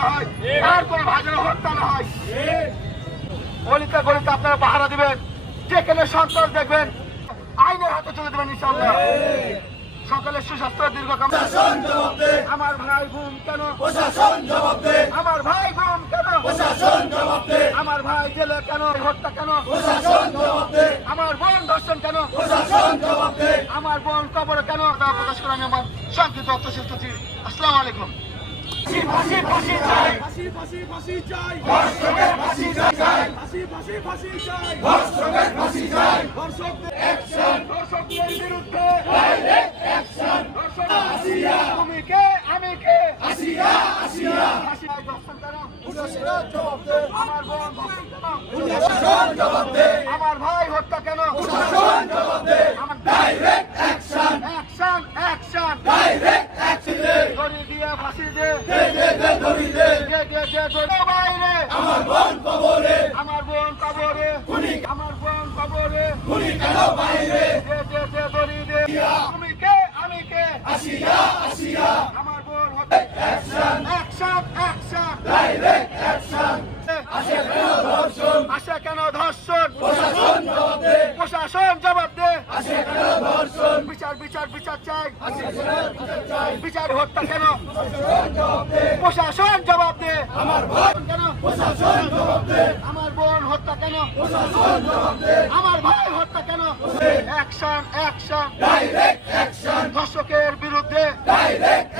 না হয় আর কোনো ভাই হত্যা না হয়। গলিতে গলিতে আপনারা পাহারা দিবেন যেখানে সন্ত্রাস দেখবেন আইনের হাতে চলে দেবেন ইনশাল্লাহ সকলের সুস্বাস্থ্য দীর্ঘকাম প্রশাসন জবাব দে। আমার ভাই বোন কেন? আমার ভাই বোন কেন? আমার ভাই জেলে কেন? হত্যা কেন? আমার বোন ধর্ষণ কেন? আমার বোন কবরে কেন? প্রকাশ করে আমি আমার সংক্ষিপ্ত করছি আসসালামু আলাইকুম। আমার ভাই হত্যা কেন? আমার direct action action action direct action দে দড়ি দিয়ে ফাঁসি দে দে দে দে ধরি দে দে দে দে দড়ি বাইরে। আমার বোন কবরে। আমার বোন কবরে। খুনি। আমার বোন কবরে। খুনি কেন বাইরে? দে দে দে তুমি কে? আমি কে? আসিয়া আসিয়া। আমার বোন action action action direct action আসে কেন ধর্ষণ? আসে কেন ধর্ষণ? প্রশাসন জবাব। দে প্রশাসন জবাব দে আসে কেন ধর্ষণ বিচার বিচার বিচার চাই। বিচার হত্যা কেন? প্রশাসন জবাব দে। আমার বোন কেন প্রশাসন জবাব দে। আমার বোন হত্যা কেন? প্রশাসন জবাব দে। আমার ভাই হত্যা কেন? অ্যাকশন অ্যাকশন ডাইরেক্ট অ্যাকশন ধর্ষকের বিরুদ্ধে। ডাইরেক্ট